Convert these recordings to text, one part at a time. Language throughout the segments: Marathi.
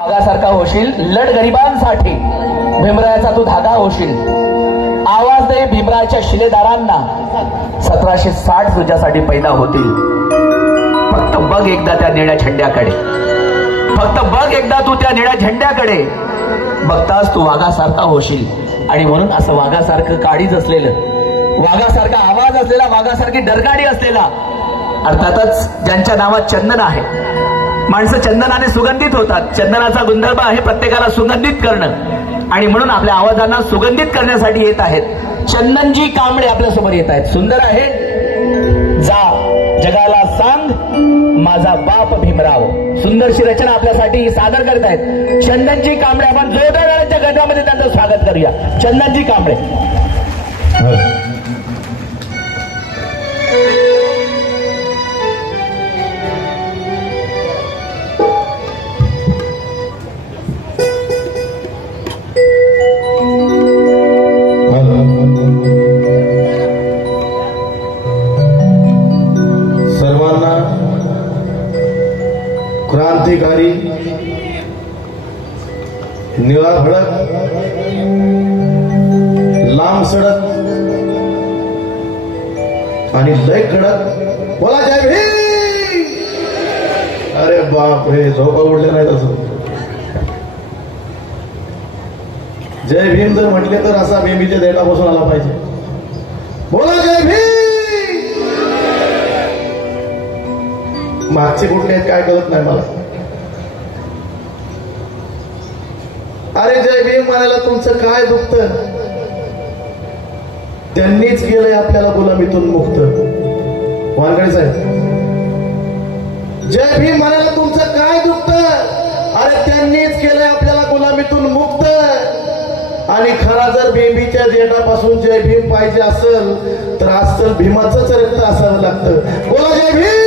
वाघासारखा होशील, लढ गरिबांसाठी भीमरायाचा तू धागा होशील. आवाज दे भीमरायाच्या शिलेदारांना, 1760 तुझ्यासाठी पैदा होतील. फक्त बघ एकदा त्या निळ्या झेंड्याकडे, फक्त बघ एकदा तू त्या निळ्या झेंड्याकडे. बघताच तू वाघासारखा होशील. आणि म्हणून असं वाघासारखं काळीज असलेलं, वाघासारखा आवाज असलेला, वाघासारखी डरकाळी असलेला, अर्थातच ज्यांच्या नावात चंदन आहे, माणसं चंदनाने सुगंधित होतात. चंदनाचा गुणधर्म आहे प्रत्येकाला सुगंधित करणं. आणि म्हणून आपल्या आवाजांना सुगंधित करण्यासाठी येत आहेत चंदनजी कांबळे आपल्यासमोर येत आहेत. सुंदर आहे. जा जगाला सांग माझा बाप भीमराव. सुंदरशी रचना आपल्यासाठी सादर करत आहेत चंदनजी कांबळे. आपण जोरदार गटामध्ये त्यांचं स्वागत करूया. चंदनजी कांबळे. क्रांतिकारी, निळा भडक, लांब सडक आणि लय कडक. बोला जय भीम. अरे बाप रे, झोपा उडले नाही तसं. जय भीम जर म्हटले तर असा बेबीच्या देठापासून आला पाहिजे. बोला जय भीम. मागचे कुठले आहेत काय कळत नाही मला. अरे जय भीम म्हणायला तुमचं काय दुखतं? त्यांनीच केलंय आपल्याला गुलामीतून मुक्त. वानकडे साहेब, जय भीम म्हणायला तुमचं काय दुखतं? अरे त्यांनीच केलंय आपल्याला गुलामीतून मुक्त. आणि खरा जर बेबीच्या देठापासून जय भीम पाहिजे असेल तर अस्सल भीमाचंच रक्त असावं लागतं. बोला जय भीम.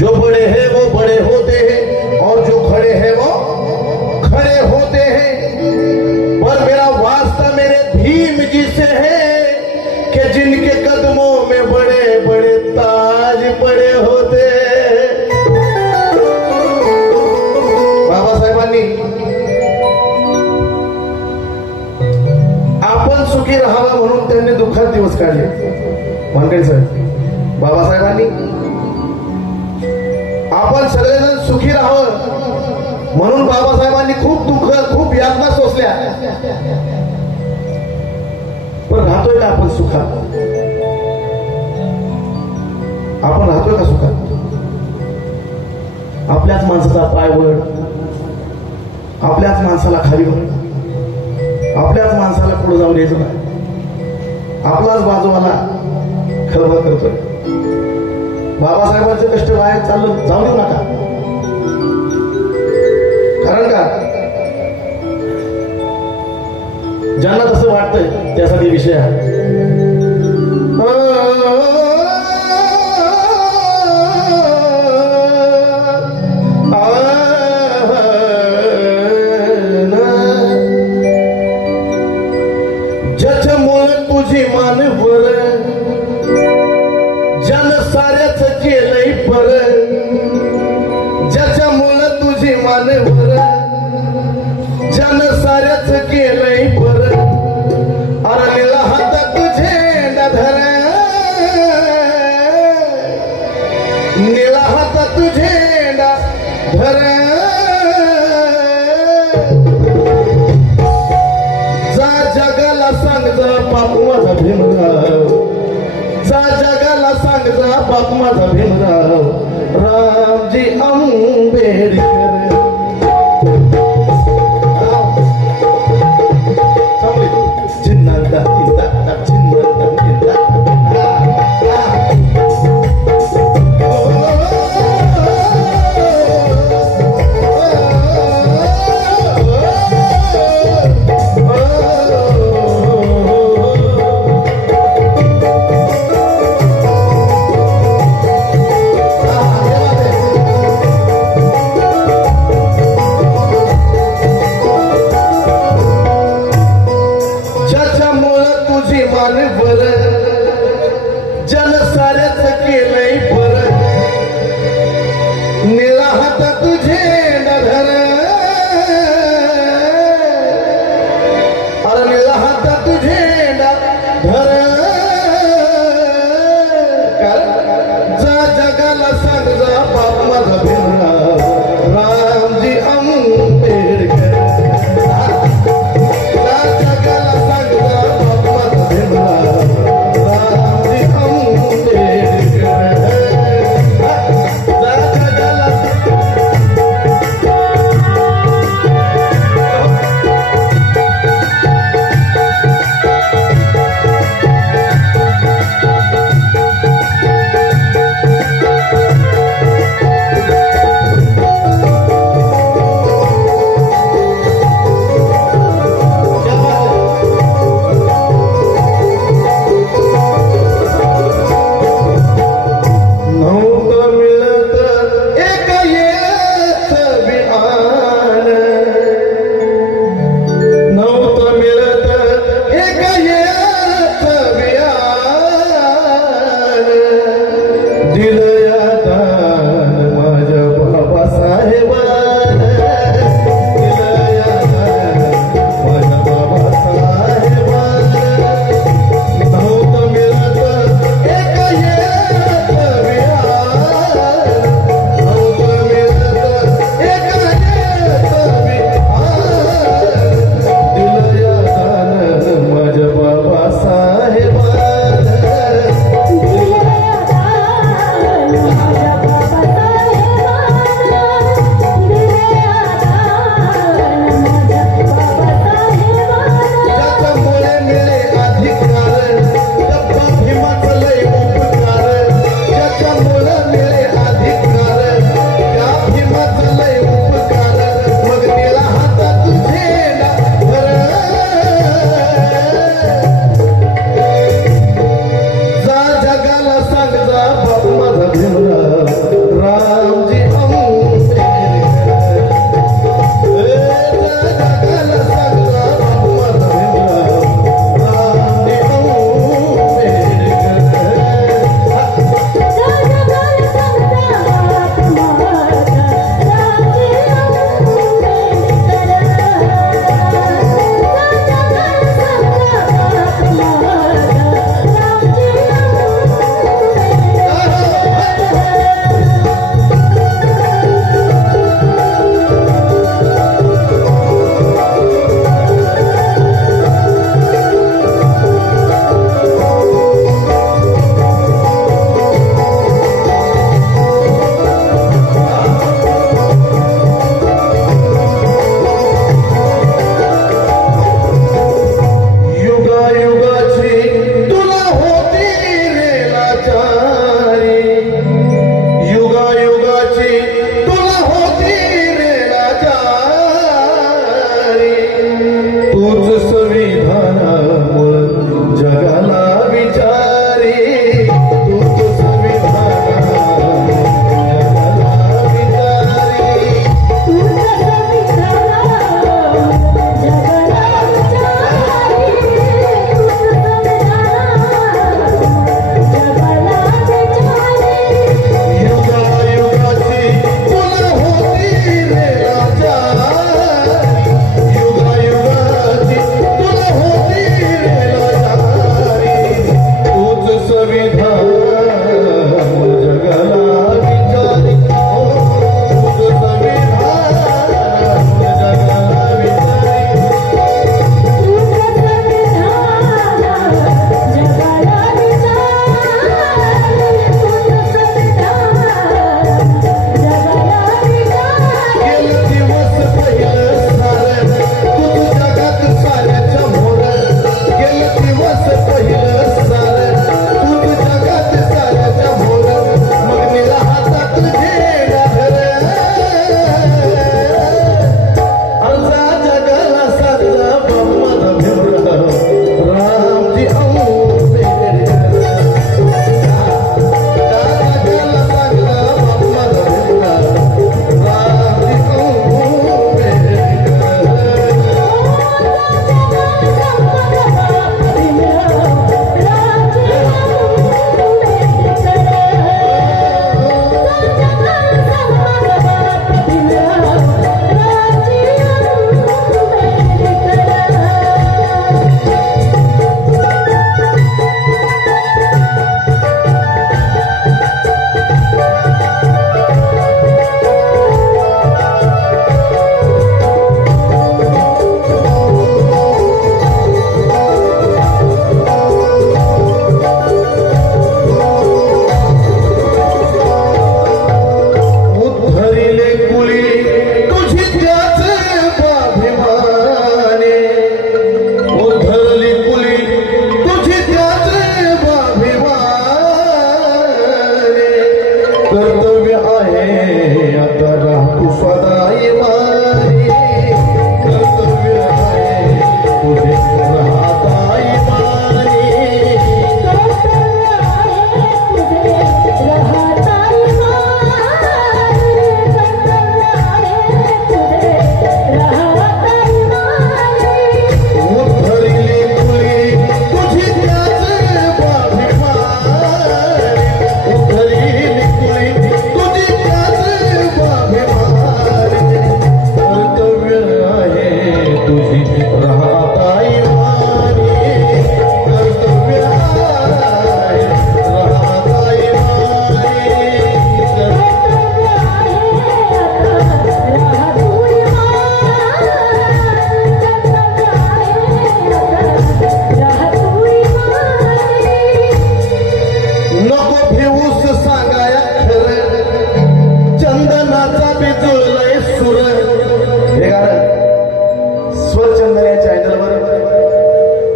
जो बड़े हैं वो बड़े होते हैं और जो खड़े हैं वो खड़े होते हैं. पर मेरा वास्ता मेरे भीम जी से है कि जिनके कदमों में बड़े बड़े ताज पड़े होते. बाबासाहेबांनी आपण सुखी राहावं म्हणून त्यांनी दुःखात दिवस काढले. वानखेडे साहेब, बाबासाहेबांनी आपण सगळेजण सुखी राहावं म्हणून बाबासाहेबांनी खूप दुःख, खूप यातना सोसल्या. पण राहतोय का आपण सुखात? आपण राहतोय का सुखात? आपल्याच माणसाचा पाय वर, आपल्याच माणसाला खाली वर, आपल्याच माणसाला पुढे जाऊन द्यायचं नाही. आपलाच बाजूवाला खळबळ करतोय. बाबासाहेबांचं कष्ट बाहेर चाललं जाऊ देऊ नका. कारण का ज्यांना तसं वाटतंय त्यासाठी विषय आहे. ज्याच्यामुळे तुझी मानवर जन साऱ्याच केलंय पर, ज्याच्यामुळं तुझी मानवर जन साऱ्याच केलंय पर. अरे निळा हात तुझे बाप माझा भीमराव रामजी आंबेडकर. चिन्नांदा चिंता चिन्नांदा चिंता जन साऱ्याच केलंय बर निळा हातात झेंडा धर अरे निळा हातात झेंडा धर जा जगाला सांग जा बाप माझा भीमराव रामजी आंबेडकर. जा जगाला सांग जा बाप माझा भीमराव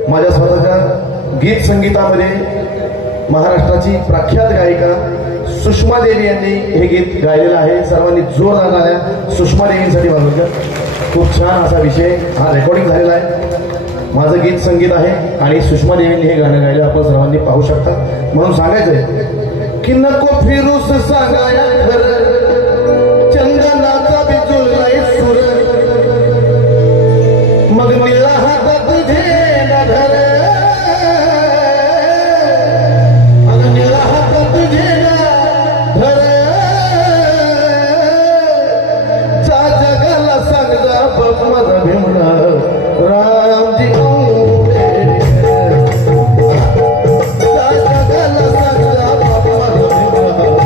माझ्या स्वतःच्या गीत संगीतामध्ये महाराष्ट्राची प्रख्यात गायिका सुषमा देवी यांनी हे गीत गायलेलं आहे. सर्वांनी जोरदार टाळ्या सुषमा देवींसाठी वाजवूया. खूप छान असा विषय हा रेकॉर्डिंग झालेला आहे. माझं गीत संगीत आहे आणि सुषमा देवींनी हे गाणं गायलं आपण सर्वांनी पाहू शकता. म्हणून सांगायचंय की नको फिरूस सांगाया खरं चंदनाचा बिजुलाय सुर मग निळा हातात तुझे धर मग निळा हातात तुझे धर जा जगाला सांगजा बघ माझा भीमरा रामजी जा जगाला सांगजा बघ माझा भीमरा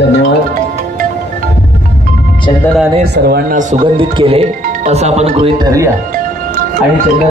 धन्यवाद. चंदनाने सर्वांना सुगंधित केले असं आपण गृहीत धरूया आणि चंदन